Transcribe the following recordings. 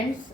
Friends,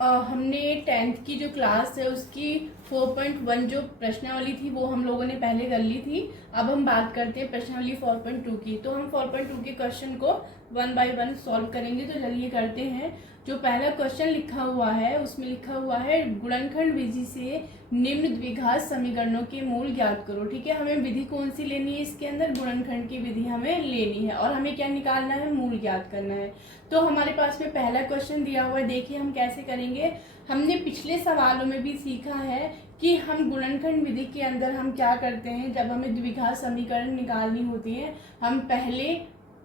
हमने 10th की जो क्लास है उसकी 4.1 जो प्रश्नावली थी वो हम लोगों ने पहले कर ली थी। अब हम बात करते हैं प्रश्नावली 4.2 की। तो हम 4.2 के क्वेश्चन को 1 बाय 1 सॉल्व करेंगे। तो चलिए करते हैं। जो पहला क्वेश्चन लिखा हुआ है उसमें लिखा हुआ है गुणनखंड विधि से निम्न द्विघात समीकरणों के मूल ज्ञात करो। ठीक है, हमें विधि कौन सी लेनी है? इसके अंदर गुणनखंड की विधि हमें लेनी है और हमें क्या निकालना है? मूल ज्ञात करना है। तो हमारे पास में पहला क्वेश्चन दिया हुआ है। देखिए हम कैसे करेंगे। हमने पिछले सवालों में भी सीखा है कि हम गुणनखंड विधि के अंदर हम क्या करते हैं। जब हमें द्विघात समीकरण निकालनी होती है, हम पहले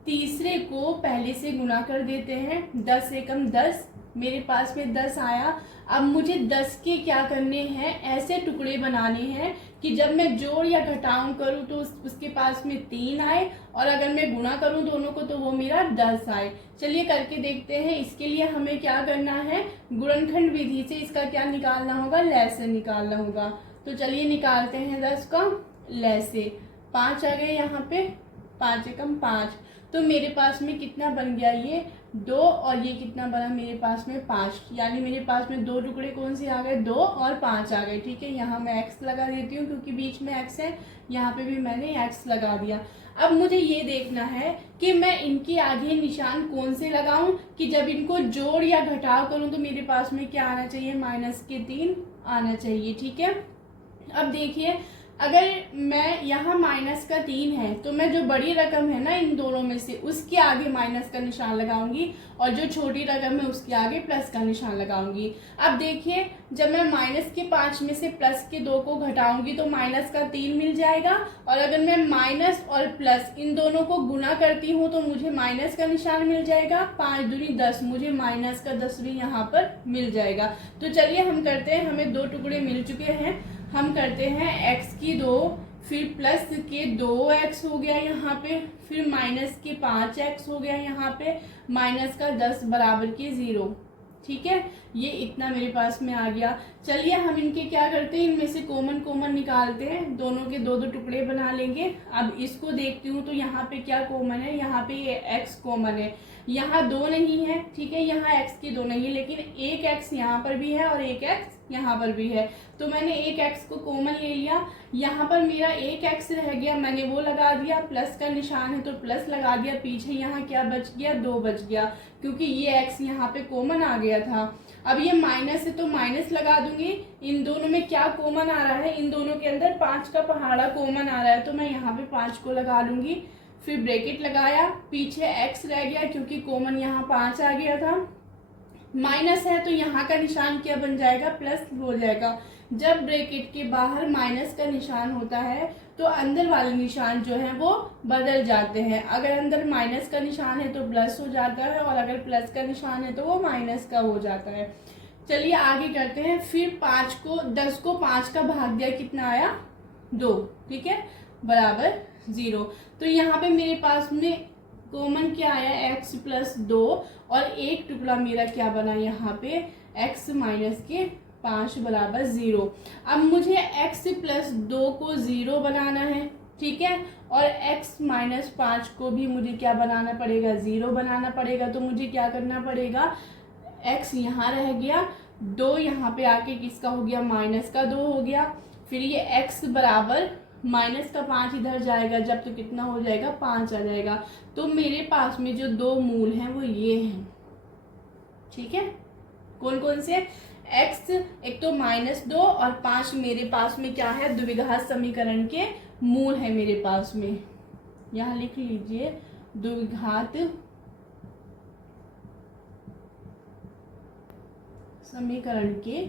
तीसरे को पहले से गुणा कर देते हैं। 10 एकम 10, मेरे पास में 10 आया। अब मुझे 10 के क्या करने हैं? ऐसे टुकड़े बनाने हैं कि जब मैं जोड़ या घटाव करूं तो उसके पास में 3 आए, और अगर मैं गुणा करूं दोनों को तो वो मेरा 10 आए। चलिए करके देखते हैं। इसके लिए हमें क्या करना है? गुणनखंड विधि से इसका क्या निकालना होगा? लैसे निकालना होगा। तो चलिए निकालते हैं। 10 का लैसे 5 आ गए यहाँ पे, 5 एकम 5। तो मेरे पास में कितना बन गया? ये 2, और ये कितना बना मेरे पास में? 5। यानी मेरे पास में दो टुकड़े कौन से आ गए? 2 और 5 आ गए। ठीक है, यहाँ मैं x लगा देती हूँ क्योंकि बीच में x है। यहाँ पे भी मैंने x लगा दिया। अब मुझे ये देखना है कि मैं इनके आगे निशान कौन से लगाऊं कि जब इनको जोड़ या घटाव करूं तो मेरे पास में क्या आना चाहिए? -3 आना चाहिए। ठीक है, अब देखिए अगर मैं यहाँ -3 है तो मैं जो बड़ी रकम है ना इन दोनों में से उसके आगे माइनस का निशान लगाऊंगी, और जो छोटी रकम है उसके आगे प्लस का निशान लगाऊंगी। अब देखिए जब मैं -5 में से +2 को घटाऊंगी तो -3 मिल जाएगा, और अगर मैं माइनस और प्लस इन दोनों को गुना करती हूँ तो मुझे माइनस का निशान मिल जाएगा। 5 दूनी 10, मुझे -10 भी यहाँ पर मिल जाएगा। तो चलिए हम करते हैं। हमें 2 टुकड़े मिल चुके हैं। हम करते हैं x की 2, फिर प्लस के 2x हो गया यहाँ पे, फिर माइनस के 5x हो गया यहाँ पे, माइनस का 10 बराबर के 0। ठीक है, ये इतना मेरे पास में आ गया। चलिए हम इनके क्या करते हैं, इनमें से कॉमन निकालते हैं। दोनों के 2 टुकड़े बना लेंगे। अब इसको देखती हूँ तो यहाँ पे क्या कॉमन है? यहाँ पे ये x कॉमन है। यहाँ 2 नहीं है। ठीक है, यहाँ x की 2 नहीं है, लेकिन एक x यहाँ पर भी है और एक x यहाँ पर भी है। तो मैंने एक x को कॉमन ले लिया। यहाँ पर मेरा एक x रह गया, मैंने वो लगा दिया। प्लस का निशान है तो प्लस लगा दिया। पीछे यहाँ क्या बच गया? 2 बच गया, क्योंकि ये x यहाँ पे कॉमन आ गया था। अब ये माइनस है तो माइनस लगा दूंगी। इन दोनों में क्या कॉमन आ रहा है? इन दोनों के अंदर 5 का पहाड़ा कॉमन आ रहा है, तो मैं यहाँ पे 5 को लगा लूंगी। फिर ब्रैकेट लगाया, पीछे x रह गया क्योंकि कॉमन यहाँ 5 आ गया था। माइनस है तो यहाँ का निशान क्या बन जाएगा? प्लस हो जाएगा। जब ब्रैकेट के बाहर माइनस का निशान होता है तो अंदर वाले निशान जो है वो बदल जाते हैं। अगर अंदर माइनस का निशान है तो प्लस हो जाता है, और अगर प्लस का निशान है तो वो माइनस का हो जाता है। चलिए आगे करते हैं। फिर 10 को 5 का भाग दिया, कितना आया? 2। ठीक है, बराबर 0। तो यहाँ पे मेरे पास में कॉमन क्या आया? x + 2, और एक टुकड़ा मेरा क्या बना यहाँ पे? x - के 5 बराबर 0। अब मुझे x + 2 को 0 बनाना है। ठीक है, और x - 5 को भी मुझे क्या बनाना पड़ेगा? 0 बनाना पड़ेगा। तो मुझे क्या करना पड़ेगा? x यहाँ रह गया, 2 यहाँ पे आके किसका हो गया? -2 हो गया। फिर ये x बराबर -5 इधर जाएगा जब, तो कितना हो जाएगा? 5 आ जाएगा। तो मेरे पास में जो 2 मूल हैं वो ये हैं। ठीक है, कौन कौन से? x एक तो -2 और 5 मेरे पास में क्या है? द्विघात समीकरण के मूल है मेरे पास में। यहाँ लिख लीजिए, द्विघात समीकरण के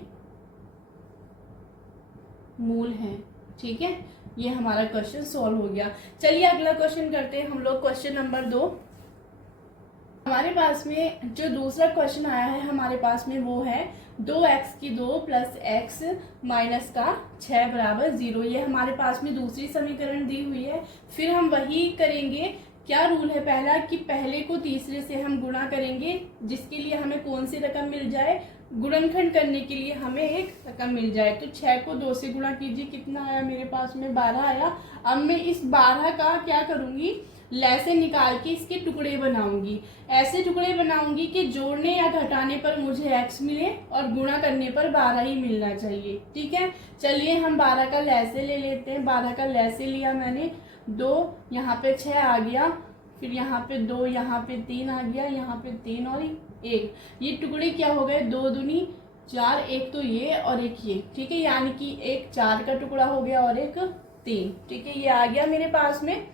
मूल हैं। ठीक है, ये हमारा क्वेश्चन सॉल्व हो गया। चलिए अगला क्वेश्चन करते हैं हम लोग। क्वेश्चन नंबर 2 हमारे पास में जो दूसरा क्वेश्चन आया है हमारे पास में वो है 2x की 2 + x - का 6 बराबर 0। ये हमारे पास में दूसरी समीकरण दी हुई है। फिर हम वही करेंगे। क्या रूल है? पहला कि पहले को तीसरे से हम गुणा करेंगे, जिसके लिए हमें कौन सी रकम मिल जाए? गुणनखंड करने के लिए हमें एक रकम मिल जाए। तो 6 को 2 से गुणा कीजिए, कितना आया मेरे पास में? 12 आया। अब मैं इस 12 का क्या करूंगी? लैसे निकाल के इसके टुकड़े बनाऊंगी। ऐसे टुकड़े बनाऊंगी कि जोड़ने या घटाने पर मुझे x मिले और गुणा करने पर 12 ही मिलना चाहिए। ठीक है, चलिए हम 12 का लैसे ले लेते हैं। 12 का लैसे लिया मैंने, 2 यहाँ पे 6 आ गया, फिर यहाँ पे 2, यहाँ पे 3 आ गया, यहाँ पे 3 और 1। ये टुकड़े क्या हो गए, 2 दूनी 4, एक तो ये और एक ये। ठीक है, यानी कि एक 4 का टुकड़ा हो गया और एक 3। ठीक है, ये आ गया मेरे पास में।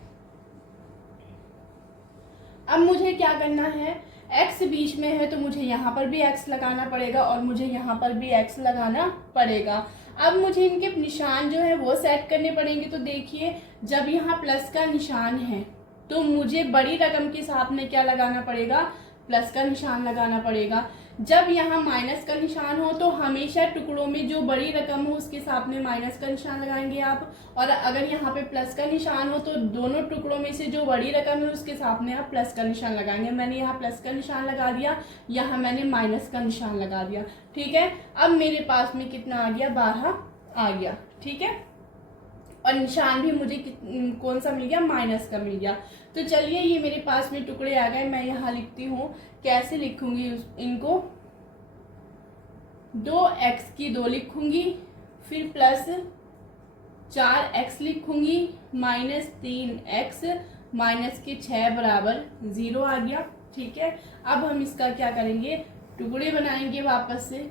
अब मुझे क्या करना है, x बीच में है तो मुझे यहाँ पर भी x लगाना पड़ेगा और मुझे यहाँ पर भी x लगाना पड़ेगा। अब मुझे इनके निशान जो है वो सेट करने पड़ेंगे। तो देखिए, जब यहाँ प्लस का निशान है तो मुझे बड़ी रकम के साथ में क्या लगाना पड़ेगा, प्लस का निशान लगाना पड़ेगा। जब यहाँ माइनस का निशान हो तो हमेशा टुकड़ों में जो बड़ी रकम हो उसके साथ में माइनस का निशान लगाएंगे आप, और अगर यहाँ पे प्लस का निशान हो तो दोनों टुकड़ों में से जो बड़ी रकम है उसके साथ में आप प्लस का निशान लगाएंगे। मैंने यहाँ प्लस का निशान लगा दिया, यहाँ मैंने माइनस का निशान लगा दिया। ठीक है, अब मेरे पास में कितना आ गया, 12 आ गया। ठीक है, और निशान भी मुझे कौन सा मिल गया, माइनस का मिल गया। तो चलिए, ये मेरे पास में टुकड़े आ गए। मैं यहाँ लिखती हूँ, कैसे लिखूंगी इनको, 2x की 2 लिखूंगी, फिर प्लस 4x लिखूंगी, माइनस 3x माइनस के 6 बराबर 0 आ गया। ठीक है, अब हम इसका क्या करेंगे, टुकड़े बनाएंगे। वापस से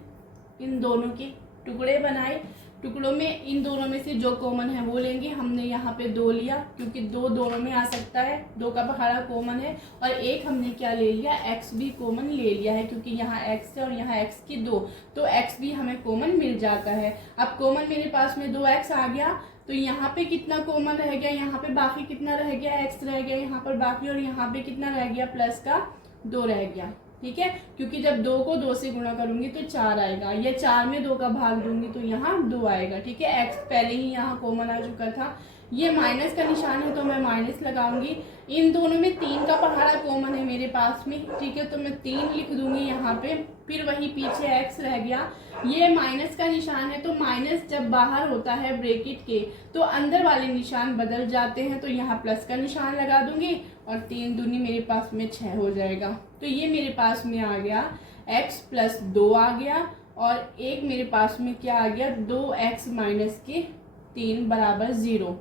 इन दोनों के टुकड़े बनाए, टुकड़ों में इन दोनों में से जो कॉमन है वो लेंगे। हमने यहाँ पे 2 लिया क्योंकि 2 दोनों में आ सकता है, 2 का पहाड़ा कॉमन है, और एक हमने क्या ले लिया, x भी कॉमन ले लिया है क्योंकि यहाँ x है और यहाँ x की 2, तो x भी हमें कॉमन मिल जाता है। अब कॉमन मेरे पास में 2x आ गया, तो यहाँ पे कितना कॉमन रह गया, यहाँ पे बाकी कितना रह गया, x रह गया यहाँ पर बाकी, और यहाँ पे कितना रह गया, प्लस का 2 रह गया। ठीक है, क्योंकि जब 2 को 2 से गुणा करूंगी तो 4 आएगा, या 4 में 2 का भाग दूंगी तो यहाँ 2 आएगा। ठीक है, x पहले ही यहाँ कॉमन आ चुका था। ये माइनस का निशान है तो मैं माइनस लगाऊंगी। इन दोनों में 3 का पहाड़ा कॉमन है मेरे पास में। ठीक है, तो मैं 3 लिख दूंगी यहाँ पे, फिर वही पीछे x रह गया। ये माइनस का निशान है तो माइनस जब बाहर होता है ब्रैकेट के तो अंदर वाले निशान बदल जाते हैं, तो यहाँ प्लस का निशान लगा दूंगी और 3 दूनी मेरे पास में 6 हो जाएगा। तो ये मेरे पास में आ गया x प्लस 2 आ गया, और एक मेरे पास में क्या आ गया, 2x माइनस के 3 बराबर 0।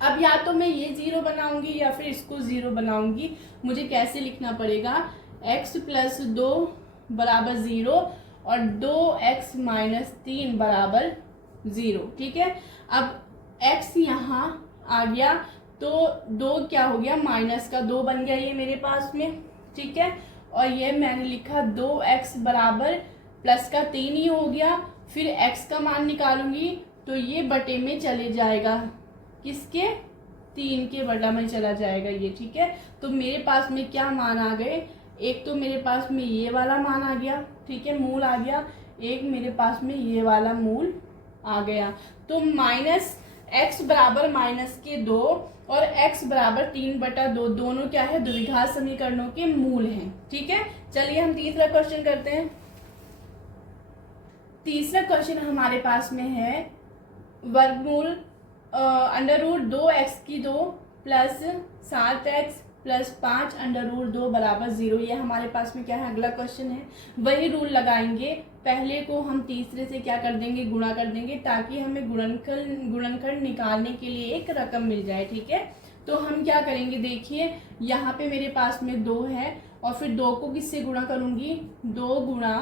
अब या तो मैं ये 0 बनाऊंगी या फिर इसको 0 बनाऊंगी। मुझे कैसे लिखना पड़ेगा, x प्लस 2 बराबर 0 और 2x माइनस 3 बराबर 0। ठीक है, अब x यहाँ आ गया तो 2 क्या हो गया, माइनस का 2 बन गया ये मेरे पास में। ठीक है, और ये मैंने लिखा 2x बराबर प्लस का 3 ही हो गया। फिर x का मान निकालूंगी तो ये बटे में चले जाएगा, किसके, 3 के बटा में चला जाएगा ये। ठीक है, तो मेरे पास में क्या मान आ गए, एक तो मेरे पास में ये वाला मान आ गया, ठीक है, मूल आ गया, एक मेरे पास में ये वाला मूल आ गया। तो माइनस x बराबर माइनस के 2 और x बराबर 3/2 दोनों क्या है, द्विघात समीकरणों के मूल हैं। ठीक है, चलिए हम तीसरा क्वेश्चन करते हैं। तीसरा क्वेश्चन हमारे पास में है वर्गमूल √2x की 2 प्लस 7x प्लस 5 √2 बराबर 0। ये हमारे पास में क्या है, अगला क्वेश्चन है। वही रूल लगाएंगे, पहले को हम तीसरे से क्या कर देंगे, गुणा कर देंगे, ताकि हमें गुणनखंड निकालने के लिए एक रकम मिल जाए। ठीक है, तो हम क्या करेंगे, देखिए यहाँ पे मेरे पास में 2 है और फिर 2 को किससे गुणा करूंगी, 2 गुणा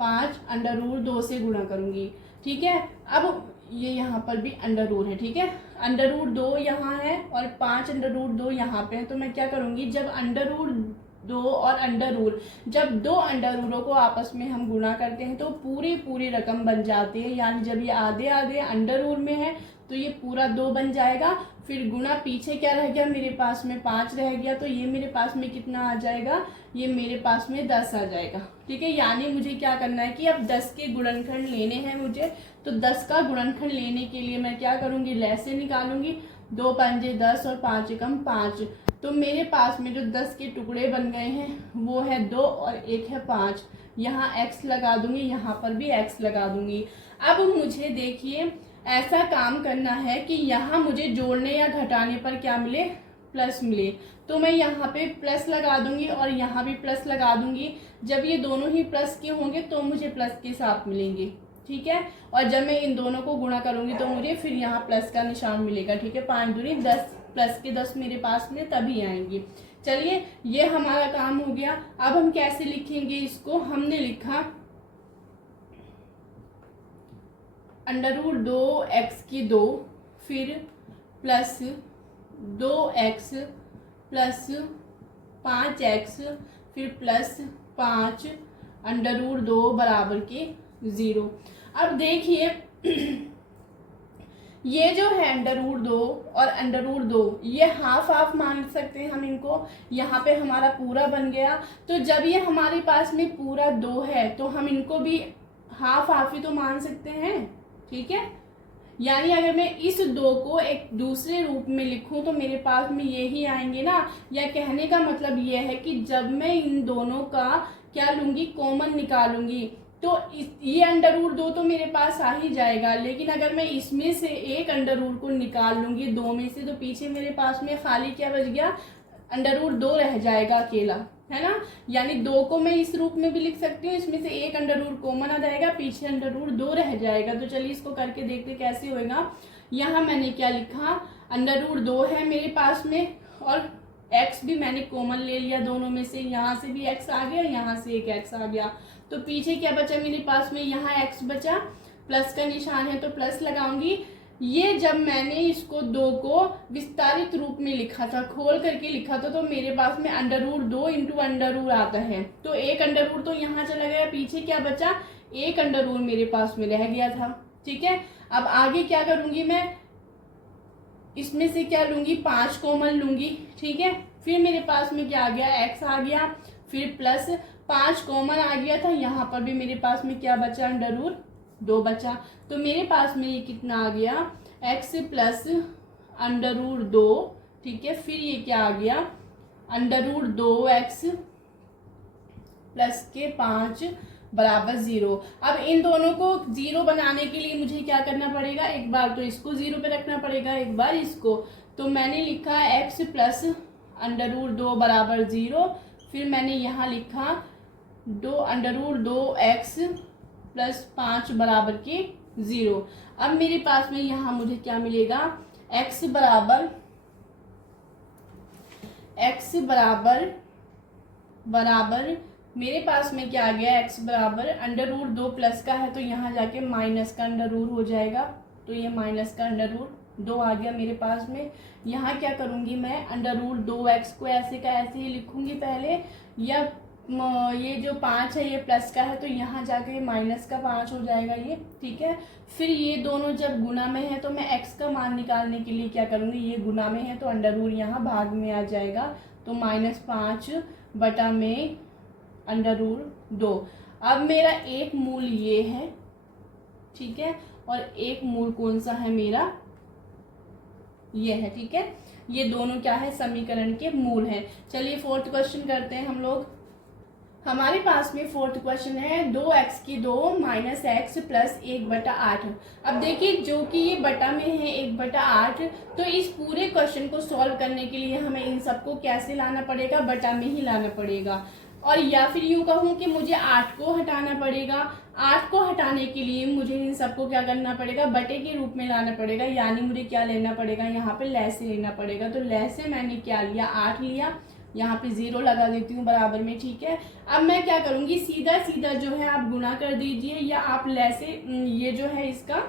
5 √2 से गुणा करूंगी। ठीक है, अब ये यहाँ पर भी √ है। ठीक है, √2 यहाँ है और 5 √2 यहाँ पे है, तो मैं क्या करूँगी, जब √2 और जब 2 अंडर को आपस में हम गुणा करते हैं तो पूरी रकम बन जाती है। यानी जब ये आधे आधे अंडर में है तो ये पूरा 2 बन जाएगा, फिर गुणा पीछे क्या रह गया, मेरे पास में 5 रह गया, तो ये मेरे पास में कितना आ जाएगा, ये मेरे पास में 10 आ जाएगा। ठीक है, यानी मुझे क्या करना है कि अब 10 के गुणनखंड लेने हैं मुझे, तो 10 का गुणनखंड लेने के लिए मैं क्या करूँगी, लैसे निकालूंगी, 2 पंजे 10 और 5 एकम 5। तो मेरे पास में जो 10 के टुकड़े बन गए हैं वो है 2 और एक है 5। यहाँ x लगा दूंगी, यहाँ पर भी x लगा दूंगी। अब मुझे देखिए ऐसा काम करना है कि यहाँ मुझे जोड़ने या घटाने पर क्या मिले, प्लस मिले, तो मैं यहाँ पे प्लस लगा दूंगी और यहाँ भी प्लस लगा दूंगी। जब ये दोनों ही प्लस के होंगे तो मुझे प्लस के साथ मिलेंगे, ठीक है। और जब मैं इन दोनों को गुणा करूंगी तो मुझे फिर यहाँ प्लस का निशान मिलेगा, ठीक है। 5 दूनी 10, प्लस के 10 मेरे पास में तभी आएंगे। चलिए ये हमारा काम हो गया। अब हम कैसे लिखेंगे इसको, हमने लिखा √2x⁴, फिर प्लस 2x प्लस 5x, फिर प्लस 5 √2 बराबर के 0। अब देखिए ये जो है √2 और √2 ये हाफ हाफ मान सकते हैं हम इनको। यहाँ पे हमारा पूरा बन गया, तो जब ये हमारे पास में पूरा 2 है तो हम इनको भी हाफ हाफ ही तो मान सकते हैं, ठीक है। यानी अगर मैं इस 2 को एक दूसरे रूप में लिखूं तो मेरे पास में ये ही आएंगे ना। या कहने का मतलब ये है कि जब मैं इन दोनों का क्या लूंगी, कॉमन निकालूंगी, तो ये √2 तो मेरे पास आ ही जाएगा। लेकिन अगर मैं इसमें से एक √2 को निकाल लूंगी 2 में से, तो पीछे मेरे पास में खाली क्या बच गया, √2 रह जाएगा अकेला, है ना। यानी 2 को मैं इस रूप में भी लिख सकती हूँ, इसमें से एक √2 कॉमन आ जाएगा, पीछे √2 रह जाएगा। तो चलिए इसको करके देखते कैसे होएगा। यहाँ मैंने क्या लिखा, √2 है मेरे पास में और x भी मैंने कॉमन ले लिया दोनों में से। यहाँ से भी x आ गया, यहाँ से एक x आ गया, तो पीछे क्या बचा मेरे पास में, यहाँ x बचा, प्लस का निशान है तो प्लस लगाऊंगी। ये जब मैंने इसको 2 को विस्तारित रूप में लिखा था, खोल करके लिखा था, तो मेरे पास में √2 × आता है, तो एक √ तो यहाँ चला गया, पीछे क्या बचा, एक √ मेरे पास में रह गया था, ठीक है। अब आगे क्या करूंगी मैं, इसमें से क्या लूंगी, 5 कॉमन लूंगी, ठीक है। फिर मेरे पास में क्या आ गया, x आ गया, फिर प्लस 5 कॉमन आ गया था, यहाँ पर भी मेरे पास में क्या बचा, √2 बचा। तो मेरे पास में ये कितना आ गया, x प्लस √2, ठीक है। फिर ये क्या आ गया, √2x प्लस के 5 बराबर 0। अब इन दोनों को 0 बनाने के लिए मुझे क्या करना पड़ेगा, एक बार तो इसको 0 पे रखना पड़ेगा, एक बार इसको। तो मैंने लिखा x प्लस √2 बराबर 0, फिर मैंने यहाँ लिखा √2x प्लस 5 बराबर के 0। अब मेरे पास में यहाँ मुझे क्या मिलेगा, x बराबर मेरे पास में क्या आ गया, x बराबर √2 प्लस का है तो यहाँ जाके माइनस का √ हो जाएगा, तो ये माइनस का √2 आ गया मेरे पास में। यहाँ क्या करूँगी मैं, √2x को ऐसे का ऐसे ही लिखूँगी पहले, या ये जो 5 है ये प्लस का है तो यहाँ जाके माइनस का 5 हो जाएगा ये, ठीक है। फिर ये दोनों जब गुना में है तो मैं x का मान निकालने के लिए क्या करूँगी, ये गुना में है तो √ यहाँ भाग में आ जाएगा, तो -5 बटा में √2। अब मेरा एक मूल ये है, ठीक है, और एक मूल कौन सा है मेरा, ये है, ठीक है। ये दोनों क्या है, समीकरण के मूल हैं। चलिए 4th क्वेश्चन करते हैं हम लोग। हमारे पास में 4th क्वेश्चन है 2x⁴ - x प्लस 1/8। अब देखिए जो कि ये बटा में है 1/8, तो इस पूरे क्वेश्चन को सॉल्व करने के लिए हमें इन सबको कैसे लाना पड़ेगा, बटा में ही लाना पड़ेगा। और या फिर यूँ कहूँ कि मुझे 8 को हटाना पड़ेगा। 8 को हटाने के लिए मुझे इन सबको क्या करना पड़ेगा, बटे के रूप में लाना पड़ेगा। यानी मुझे क्या लेना पड़ेगा, यहाँ पे लैसे लेना पड़ेगा। तो लैसे मैंने क्या लिया, 8 लिया, यहाँ पे 0 लगा देती हूँ बराबर में, ठीक है। अब मैं क्या करूँगी, सीधा सीधा जो है आप गुना कर दीजिए, या आप लैसे ये जो है इसका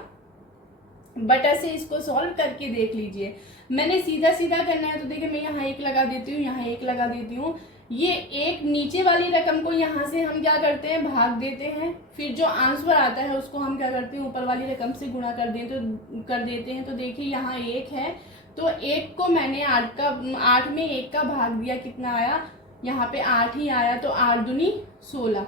बटा से इसको सॉल्व करके देख लीजिए। मैंने सीधा सीधा करना है तो देखिए मैं यहाँ 1 लगा देती हूँ, यहाँ 1 लगा देती हूँ। ये एक नीचे वाली रकम को यहाँ से हम क्या करते हैं, भाग देते हैं। फिर जो आंसर आता है उसको हम क्या करते हैं, ऊपर वाली रकम से गुणा कर देते हैं। तो देखिए यहाँ 1 है, तो 1 को मैंने 8 में 1 का भाग दिया, कितना आया, यहाँ पे 8 ही आया। तो 8 दूनी 16,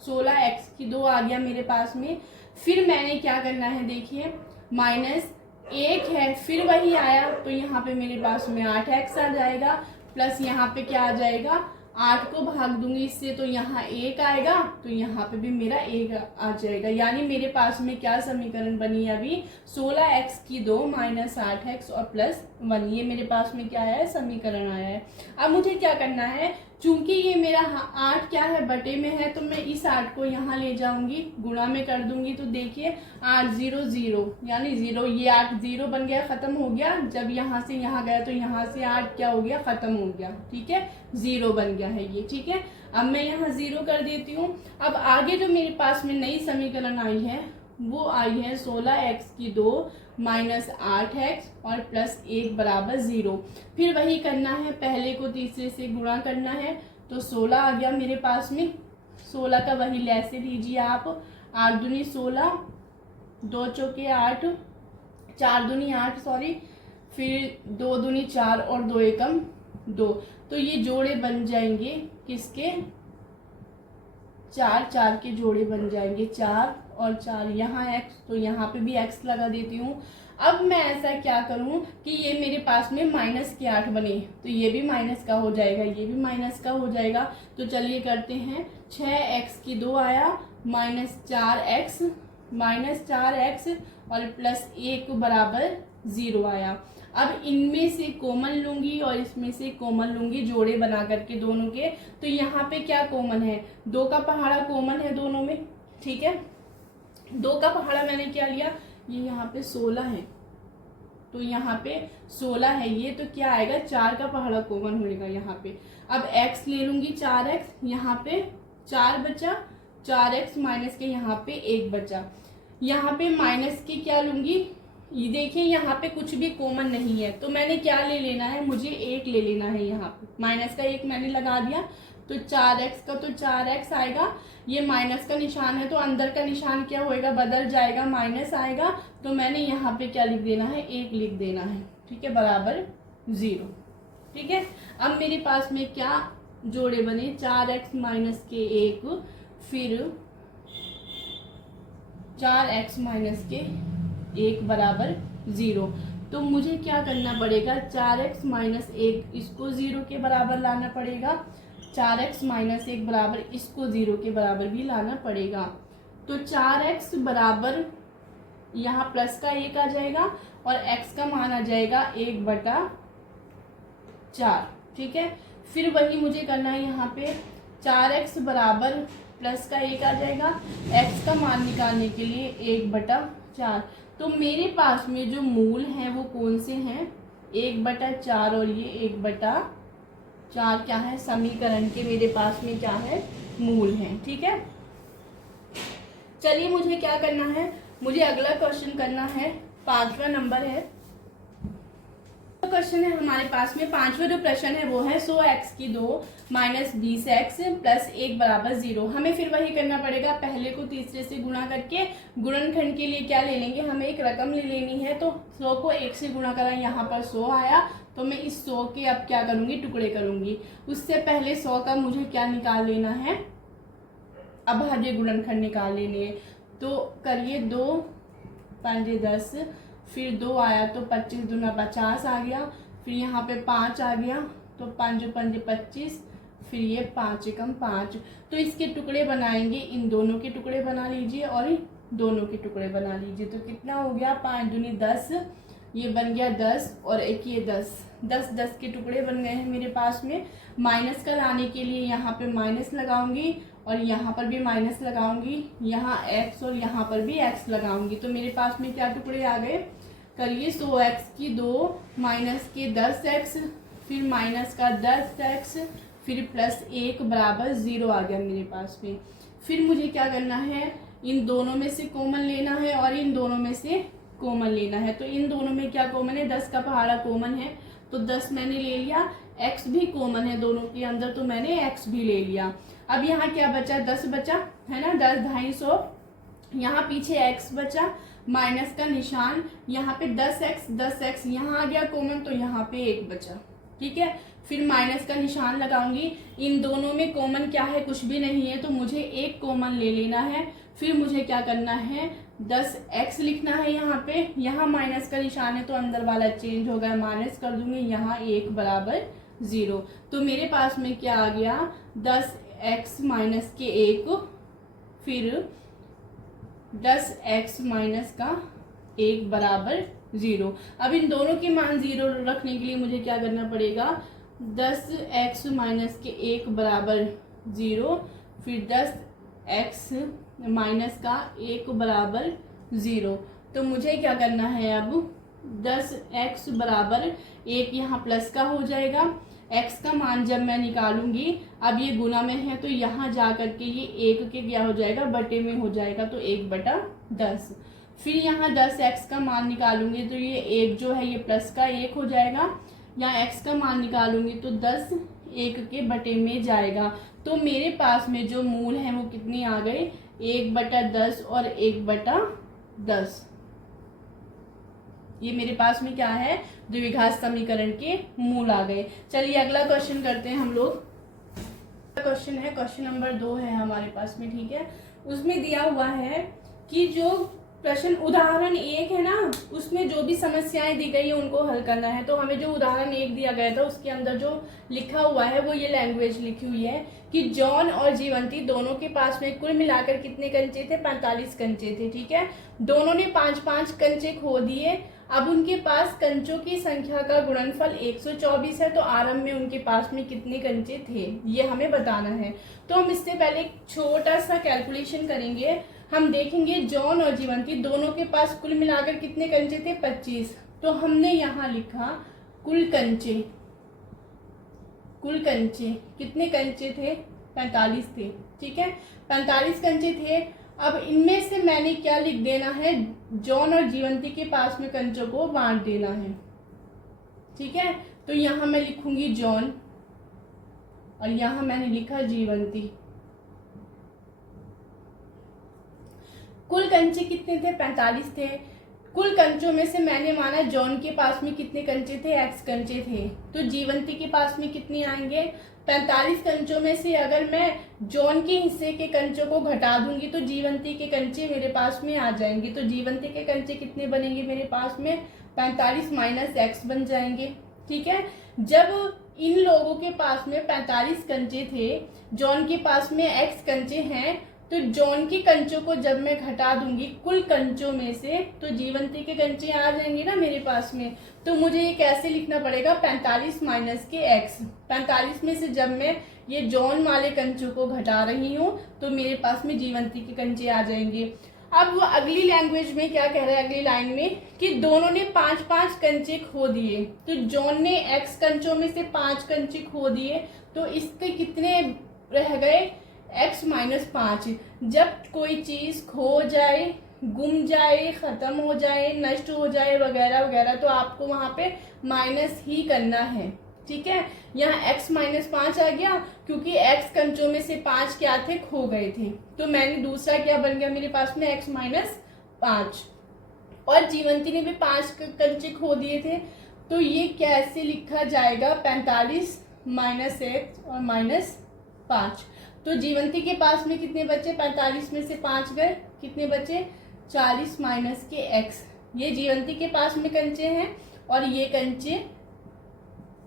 16x⁴ आ गया मेरे पास में। फिर मैंने क्या करना है, देखिए -1 है, फिर वही आया, तो यहाँ पे मेरे पास में 8x आ जाएगा, प्लस यहाँ पे क्या आ जाएगा 8 को भाग दूंगी इससे तो यहाँ 1 आएगा, तो यहाँ पे भी मेरा 1 आ जाएगा। यानी मेरे पास में क्या समीकरण बनी है अभी, 16x की 2 माइनस 8x और प्लस 1, ये मेरे पास में क्या आया है, समीकरण आया है। अब मुझे क्या करना है, चूंकि ये मेरा 8 क्या है, बटे में है, तो मैं इस 8 को यहाँ ले जाऊंगी, गुणा में कर दूंगी, तो देखिए 8 0 0 यानी 0, ये 8 0 बन गया, खत्म हो गया। जब यहाँ से यहाँ गया तो यहाँ से 8 क्या हो गया, खत्म हो गया, ठीक है, 0 बन गया है ये, ठीक है। अब मैं यहाँ 0 कर देती हूँ। अब आगे जो मेरे पास में नई समीकरण आई है वो आई है 16x की 2 माइनस 8x और प्लस 1 बराबर 0। फिर वही करना है, पहले को तीसरे से गुणा करना है, तो 16 आ गया मेरे पास में। 16 का वही लैसे लीजिए आप, 8 दूनी 16, 2 चौके 8, 4 दूनी 8 सॉरी, फिर 2 दूनी 4 और 2 एकम 2, तो ये जोड़े बन जाएंगे किसके, 4 4 के जोड़े बन जाएंगे, 4 और 4, यहाँ x, तो यहाँ पे भी x लगा देती हूँ। अब मैं ऐसा क्या करूँ कि ये मेरे पास में माइनस के 8 बने, तो ये भी माइनस का हो जाएगा, ये भी माइनस का हो जाएगा। तो चलिए करते हैं, 6x की 2 आया माइनस 4x और प्लस 1 बराबर 0 आया। अब इनमें से कॉमन लूंगी और इसमें से कॉमन लूंगी, जोड़े बना करके दोनों के, तो यहाँ पे क्या कॉमन है, 2 का पहाड़ा कॉमन है दोनों में, ठीक है। 2 का पहाड़ा मैंने क्या लिया, ये यहाँ पे 16 है, तो यहाँ पे 16 है ये, तो क्या आएगा, 4 का पहाड़ा कॉमन होगा यहाँ पे। अब x ले लूंगी 4x, यहाँ पे 4 बचा, 4x माइनस के यहाँ पे 1 बचा। यहाँ पे माइनस के क्या लूंगी, ये देखिए यहाँ पे कुछ भी कॉमन नहीं है, तो मैंने क्या ले लेना है, मुझे 1 ले लेना है। यहाँ पे माइनस का 1 मैंने लगा दिया, तो 4x का तो 4x आएगा, ये माइनस का निशान है तो अंदर का निशान क्या होएगा, बदल जाएगा, माइनस आएगा, तो मैंने यहाँ पे क्या लिख देना है, 1 लिख देना है, ठीक है, बराबर 0, ठीक है। अब मेरे पास में क्या जोड़े बने, 4x माइनस के 1, फिर 4x माइनस के 1 बराबर 0। तो मुझे क्या करना पड़ेगा, 4x माइनस 1 इसको 0 के बराबर लाना पड़ेगा, 4x माइनस 1 बराबर इसको 0 के बराबर भी लाना पड़ेगा। तो 4x बराबर यहाँ प्लस का 1 आ जाएगा और x का मान आ जाएगा 1/4, ठीक है। फिर वही मुझे करना है, यहाँ पे 4x बराबर प्लस का 1 आ जाएगा, x का मान निकालने के लिए 1/4। तो मेरे पास में जो मूल हैं वो कौन से हैं, 1/4 और ये 1/4 क्या है, समीकरण के मेरे पास में क्या है, मूल हैं, ठीक है। चलिए मुझे क्या करना है, मुझे अगला क्वेश्चन करना है, 5वां नंबर है। तो क्वेश्चन है हमारे पास में, 5वां जो प्रश्न है वो है 100x की 2 माइनस 20x प्लस 1 बराबर 0। हमें फिर वही करना पड़ेगा, पहले को तीसरे से गुणा करके गुणनखंड के लिए क्या ले लेंगे, हमें एक रकम ले लेनी है, तो 100 को 1 से गुणा करा, यहाँ पर 100 आया, तो मैं इस 100 के अब क्या करूँगी, टुकड़े करूँगी। उससे पहले 100 का मुझे क्या निकाल लेना है, अभाज्य गुणनखंड निकाल लेने हैं। तो करिए 2 5 10, फिर 2 आया तो 25 दूना 50 आ गया, फिर यहाँ पे 5 आ गया, तो 5 5 25, फिर ये 5 एकम 5। तो इसके टुकड़े बनाएंगे, इन दोनों के टुकड़े बना लीजिए और इन दोनों के टुकड़े बना लीजिए, तो कितना हो गया, 5 दूनी 10, ये बन गया 10 और एक ये 10 के टुकड़े बन गए हैं मेरे पास में। माइनस का लाने के लिए यहाँ पे माइनस लगाऊंगी और यहाँ पर भी माइनस लगाऊंगी, यहाँ x और यहाँ पर भी x लगाऊंगी, तो मेरे पास में क्या टुकड़े आ गए, करिए 100x की 2 माइनस के 10x, फिर माइनस का 10x, फिर प्लस 1 बराबर 0 आ गया मेरे पास में। फिर मुझे क्या करना है, इन दोनों में से कॉमन लेना है और इन दोनों में से कॉमन लेना है। तो इन दोनों में क्या कॉमन है, 10 का पहाड़ा कॉमन है, तो 10 मैंने ले लिया, x भी कॉमन है दोनों के अंदर, तो मैंने x भी ले लिया। अब यहाँ क्या बचा, 10 बचा है ना, 10 250, यहाँ पीछे x बचा, माइनस का निशान, यहाँ पे 10x यहाँ आ गया कॉमन, तो यहाँ पे 1 बचा, ठीक है। फिर माइनस का निशान लगाऊंगी, इन दोनों में कॉमन क्या है, कुछ भी नहीं है, तो मुझे 1 कॉमन ले लेना है। फिर मुझे क्या करना है, 10x लिखना है यहाँ पे, यहाँ माइनस का निशान है तो अंदर वाला चेंज हो गया, माइनस कर दूंगी, यहाँ 1 बराबर 0। तो मेरे पास में क्या आ गया, 10x माइनस के 1, फिर 10x माइनस का 1 बराबर 0। अब इन दोनों के मान 0 रखने के लिए मुझे क्या करना पड़ेगा, 10x माइनस के 1 बराबर 0, फिर 10x माइनस का 1 बराबर 0। तो मुझे क्या करना है, अब 10x बराबर 1 यहाँ प्लस का हो जाएगा। x का मान जब मैं निकालूंगी, अब ये गुना में है तो यहाँ जा करके ये 1 के क्या हो जाएगा, बटे में हो जाएगा, तो 1/10। फिर यहाँ 10x का मान निकालूंगी तो ये 1 जो है ये प्लस का 1 हो जाएगा। यहाँ x का मान निकालूंगी तो 10 1 के बटे में जाएगा। तो मेरे पास में जो मूल है वो कितने आ गए, 1/10 और 1/10। ये मेरे पास में क्या है, द्विघात समीकरण के मूल आ गए। चलिए अगला क्वेश्चन करते हैं हम लोग। क्वेश्चन है, क्वेश्चन नंबर 2 है हमारे पास में, ठीक है। उसमें दिया हुआ है कि जो प्रश्न उदाहरण 1 है ना, उसमें जो भी समस्याएं दी गई है उनको हल करना है। तो हमें जो उदाहरण 1 दिया गया था उसके अंदर जो लिखा हुआ है वो ये लैंग्वेज लिखी हुई है कि जॉन और जीवंती दोनों के पास में कुल मिलाकर कितने कंचे थे, 45 कंचे थे, ठीक है। दोनों ने 5-5 कंचे खो दिए। अब उनके पास कंचों की संख्या का गुणनफल 124 है, तो आरंभ में उनके पास में कितने कंचे थे ये हमें बताना है। तो हम इससे पहले एक छोटा सा कैलकुलेशन करेंगे। हम देखेंगे जॉन और जीवंती दोनों के पास कुल मिलाकर कितने कंचे थे, 25। तो हमने यहाँ लिखा कुल कंचे, कुल कंचे कितने कंचे थे, 45 थे, ठीक है। 45 कंचे थे। अब इनमें से मैंने क्या लिख देना है, जॉन और जीवंती के पास में कंचों को बांट देना है, ठीक है। तो यहाँ मैं लिखूंगी जॉन और यहाँ मैंने लिखा जीवंती। कुल कंचे कितने थे, 45 थे। कुल कंचों में से मैंने माना जॉन के पास में कितने कंचे थे, x कंचे थे। तो जीवंती के पास में कितने आएंगे, 45 कंचों में से अगर मैं जॉन के हिस्से के कंचों को घटा दूंगी तो जीवंती के कंचे मेरे पास में आ जाएंगे। तो जीवंती के कंचे कितने बनेंगे मेरे पास में, 45 माइनस x बन जाएंगे, ठीक है। जब इन लोगों के पास में 45 कंचे थे, जॉन के पास में x कंचे हैं, तो जॉन के कंचों को जब मैं घटा दूंगी कुल कंचों में से तो जीवंती के कंचे आ जाएंगे ना मेरे पास में। तो मुझे ये कैसे लिखना पड़ेगा, 45 माइनस के x। 45 में से जब मैं ये जॉन वाले कंचों को घटा रही हूँ तो मेरे पास में जीवंती के कंचे आ जाएंगे। अब वो अगली लैंग्वेज में क्या कह रहा है, अगली लाइन में कि दोनों ने 5-5 कंचे खो दिए। तो जॉन ने x कंचों में से 5 कंचे खो दिए, तो इसके कितने रह गए, x माइनस 5। जब कोई चीज खो जाए, गुम जाए, खत्म हो जाए, नष्ट हो जाए वगैरह वगैरह, तो आपको वहां पे माइनस ही करना है, ठीक है। यहाँ x माइनस 5 आ गया क्योंकि x कंचों में से 5 क्या थे, खो गए थे। तो मैंने दूसरा क्या बन गया मेरे पास में, x माइनस 5। और जीवंती ने भी 5 कंचे खो दिए थे। तो ये कैसे लिखा जाएगा, 45 माइनस x और माइनस 5। तो जीवंती के पास में कितने बचे, 45 में से 5 गए, कितने बचे, 40 माइनस के x। ये जीवंती के पास में कंचे हैं और ये कंचे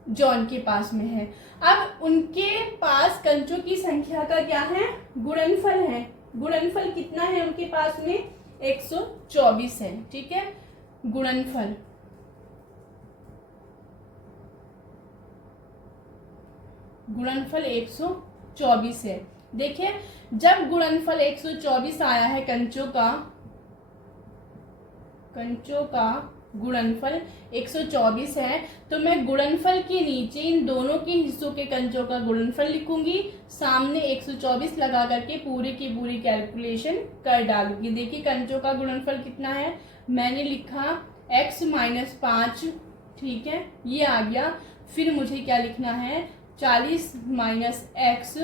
जॉन के पास में है। अब उनके पास कंचों की संख्या का क्या है, गुणनफल है। गुणनफल कितना है उनके पास में, 124 है, ठीक है। गुणनफल गुणनफल 124 है। देखिए जब गुणनफल 124 आया है, कंचों का गुणनफल 124 है, तो मैं गुणनफल के नीचे इन दोनों के हिस्सों के कंचों का गुणनफल लिखूंगी, सामने 124 लगा करके पूरी की पूरी कैलकुलेशन कर डालूंगी। देखिए कंचों का गुणनफल कितना है, मैंने लिखा x माइनस 5, ठीक है, ये आ गया। फिर मुझे क्या लिखना है, 40 माइनस x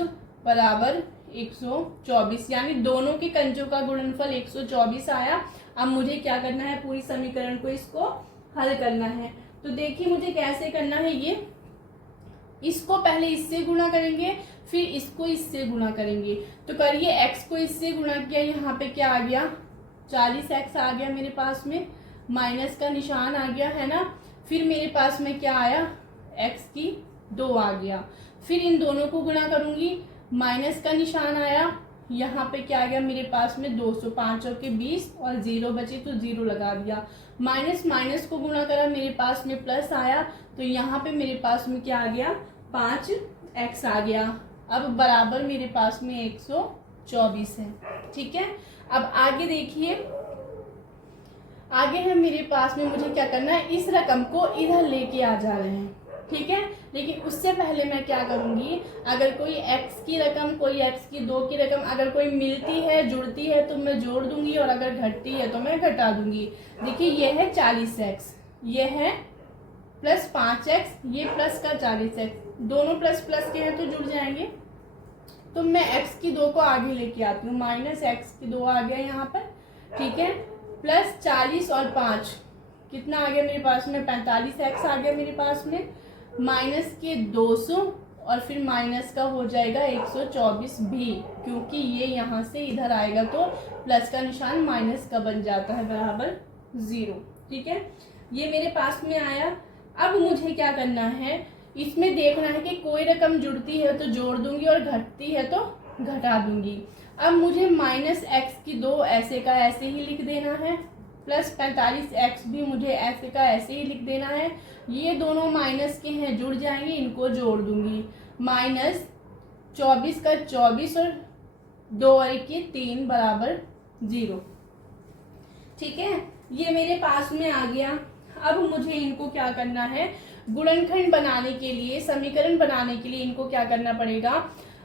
बराबर 124, यानी दोनों के कंचों का गुणनफल 124 आया। अब मुझे क्या करना है, पूरी समीकरण को इसको हल करना है। तो देखिए मुझे कैसे करना है, ये इसको पहले इससे गुणा करेंगे, फिर इसको इससे गुणा करेंगे। तो करिए, x को इससे गुणा किया, यहाँ पे क्या आ गया, 40x आ गया मेरे पास में, माइनस का निशान आ गया है ना। फिर मेरे पास में क्या आया, x की 2 आ गया। फिर इन दोनों को गुणा करूंगी, माइनस का निशान आया, यहाँ पे क्या आ गया मेरे पास में 200, 5 और के 20 और 0 बची तो 0 लगा दिया। माइनस माइनस को गुणा करा, मेरे पास में प्लस आया, तो यहाँ पे मेरे पास में क्या आ गया 5x आ गया। अब बराबर मेरे पास में 124 है। ठीक है, अब आगे देखिए, आगे है मेरे पास में मुझे क्या करना है, इस रकम को इधर लेके आ जा रहे हैं। ठीक है, लेकिन उससे पहले मैं क्या करूंगी, अगर कोई x की रकम, कोई x की 2 की रकम अगर कोई मिलती है, जुड़ती है तो मैं जोड़ दूंगी, और अगर घटती है तो मैं घटा दूंगी। देखिए ये है 40x, ये है प्लस 5x, ये प्लस का 40x, दोनों प्लस प्लस के हैं तो जुड़ जाएंगे। तो मैं x की 2 को आगे लेके आती हूँ, माइनस x की 2 आ गया यहाँ पर। ठीक है, प्लस 40 और 5 कितना आ गया मेरे पास में, 45x आ गया मेरे पास में, माइनस के 200 और फिर माइनस का हो जाएगा 124 भी, क्योंकि ये यहाँ से इधर आएगा तो प्लस का निशान माइनस का बन जाता है, बराबर 0। ठीक है, ये मेरे पास में आया। अब मुझे क्या करना है, इसमें देखना है कि कोई रकम जुड़ती है तो जोड़ दूंगी और घटती है तो घटा दूंगी। अब मुझे माइनस x की 2 ऐसे का ऐसे ही लिख देना है, प्लस 45x भी मुझे ऐसे का ऐसे ही लिख देना है। ये दोनों माइनस के हैं, जुड़ जाएंगे, इनको जोड़ दूंगी। माइनस 24 का 24 और 2 और 3 बराबर 0। ठीक है, ये मेरे पास में आ गया। अब मुझे इनको क्या करना है, गुणनखंड बनाने के लिए, समीकरण बनाने के लिए इनको क्या करना पड़ेगा,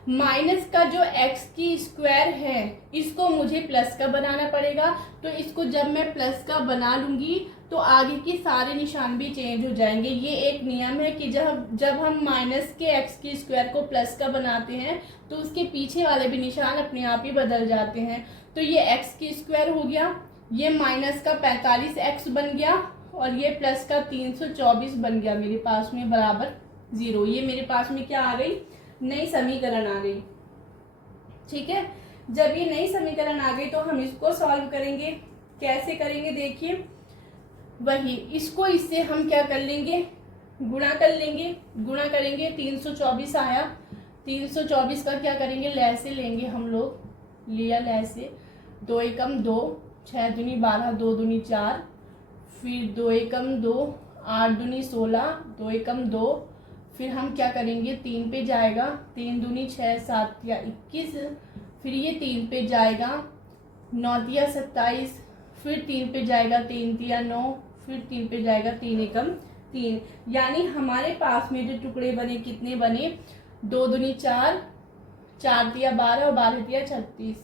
माइनस का जो x की स्क्वायर है इसको मुझे प्लस का बनाना पड़ेगा। तो इसको जब मैं प्लस का बना लूंगी तो आगे के सारे निशान भी चेंज हो जाएंगे। ये एक नियम है कि जब हम माइनस के x की स्क्वायर को प्लस का बनाते हैं तो उसके पीछे वाले भी निशान अपने आप ही बदल जाते हैं। तो ये x की स्क्वायर हो गया, ये माइनस का 45x बन गया और ये प्लस का 324 बन गया मेरे पास में, बराबर 0। ये मेरे पास में क्या आ गई, नई समीकरण आ गई। ठीक है, जब ये नई समीकरण आ गई तो हम इसको सॉल्व करेंगे। कैसे करेंगे देखिए, वही इसको इससे हम क्या कर लेंगे, गुणा कर लेंगे। गुणा करेंगे, 324 आया, 324 का क्या करेंगे, लैसे लेंगे हम लोग, लिया लैसे, 2 एकम 2, 6 दूनी 12, 2 दूनी 4, फिर 2 एकम 2, 8 दूनी 16, 2 एकम 2, फिर हम क्या करेंगे, 3 पे जाएगा, 3 दूनी 6, 7 या 21, फिर ये 3 पे जाएगा, 9 तिया 27, फिर 3 पे जाएगा, 3 तिया 9, फिर 3 पे जाएगा, 3 एकम 3। यानी हमारे पास में जो टुकड़े बने कितने बने, 2 दूनी 4, 4 तिया 12 और 12 तिया 36।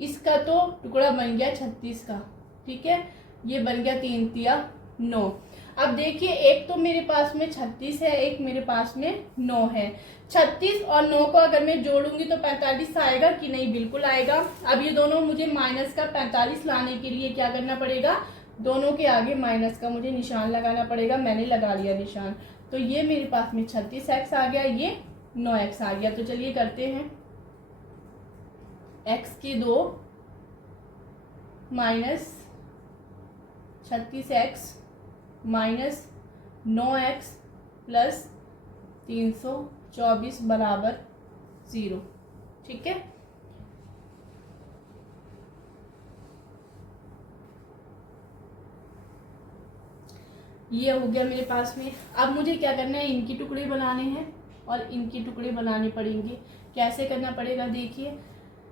इसका तो टुकड़ा बन गया 36 का। ठीक है, ये बन गया 3 तिया 9। अब देखिए, एक तो मेरे पास में 36 है, एक मेरे पास में 9 है। 36 और 9 को अगर मैं जोड़ूंगी तो 45 आएगा कि नहीं, बिल्कुल आएगा। अब ये दोनों मुझे माइनस का 45 लाने के लिए क्या करना पड़ेगा, दोनों के आगे माइनस का मुझे निशान लगाना पड़ेगा। मैंने लगा लिया निशान, तो ये मेरे पास में 36x आ गया, ये 9x आ गया। तो चलिए करते हैं, x की 2 minus 36x minus 9x plus 324 बराबर 0। ठीक है, ये हो गया मेरे पास में। अब मुझे क्या करना है, इनकी टुकड़े बनाने हैं और इनकी टुकड़े बनाने पड़ेंगे। कैसे करना पड़ेगा देखिए,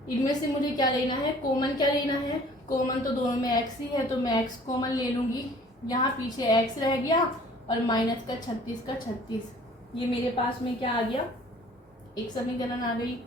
इनमें से मुझे क्या लेना है, कॉमन क्या लेना है, कॉमन तो दोनों में x ही है तो मैं x कॉमन ले लूँगी। यहाँ पीछे x रह गया और माइनस का 36 का 36, ये मेरे पास में क्या आ गया, एक समीकरण आ गई।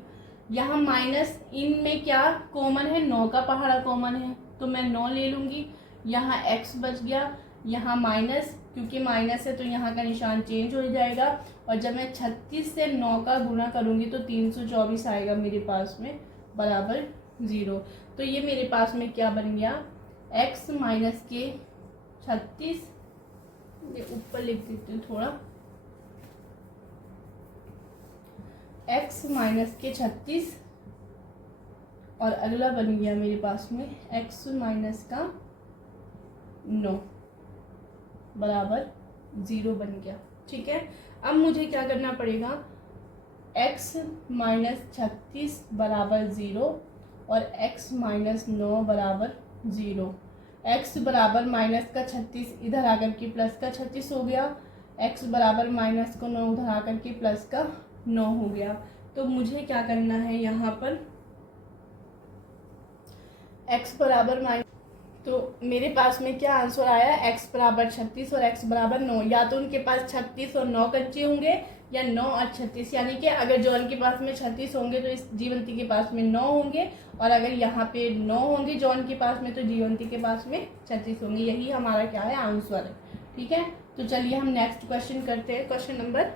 यहाँ माइनस, इनमें क्या कॉमन है, 9 का पहाड़ा कॉमन है तो मैं 9 ले लूँगी। यहाँ x बच गया, यहाँ माइनस, क्योंकि माइनस है तो यहाँ का निशान चेंज हो जाएगा। और जब मैं 36 से 9 का गुणा करूँगी तो 324 आएगा मेरे पास में, बराबर 0। तो ये मेरे पास में क्या बन गया, x माइनस के 36, ये ऊपर लिख देती हूँ थोड़ा, x माइनस के 36 और अगला बन गया मेरे पास में x माइनस का 9 बराबर 0 बन गया। ठीक है, अब मुझे क्या करना पड़ेगा, x माइनस 36 बराबर 0 और x माइनस 9 बराबर 0। x बराबर माइनस का 36 इधर आकर के प्लस का 36 हो गया, x बराबर माइनस को 9 उधर आकर के प्लस का 9 हो गया। तो मुझे क्या करना है यहाँ पर, x बराबर माइनस, तो मेरे पास में क्या आंसर आया, x बराबर 36 और x बराबर 9। या तो उनके पास 36 और 9 कच्चे होंगे या 9 और 36, यानी कि अगर जॉन के पास में 36 होंगे तो इस जीवंती के पास में 9 होंगे, और अगर यहाँ पे 9 होंगे जॉन के पास में तो जीवंती के पास में 36 होंगे। यही हमारा क्या है, आंसर है। ठीक है, तो चलिए हम नेक्स्ट क्वेश्चन करते हैं, क्वेश्चन नंबर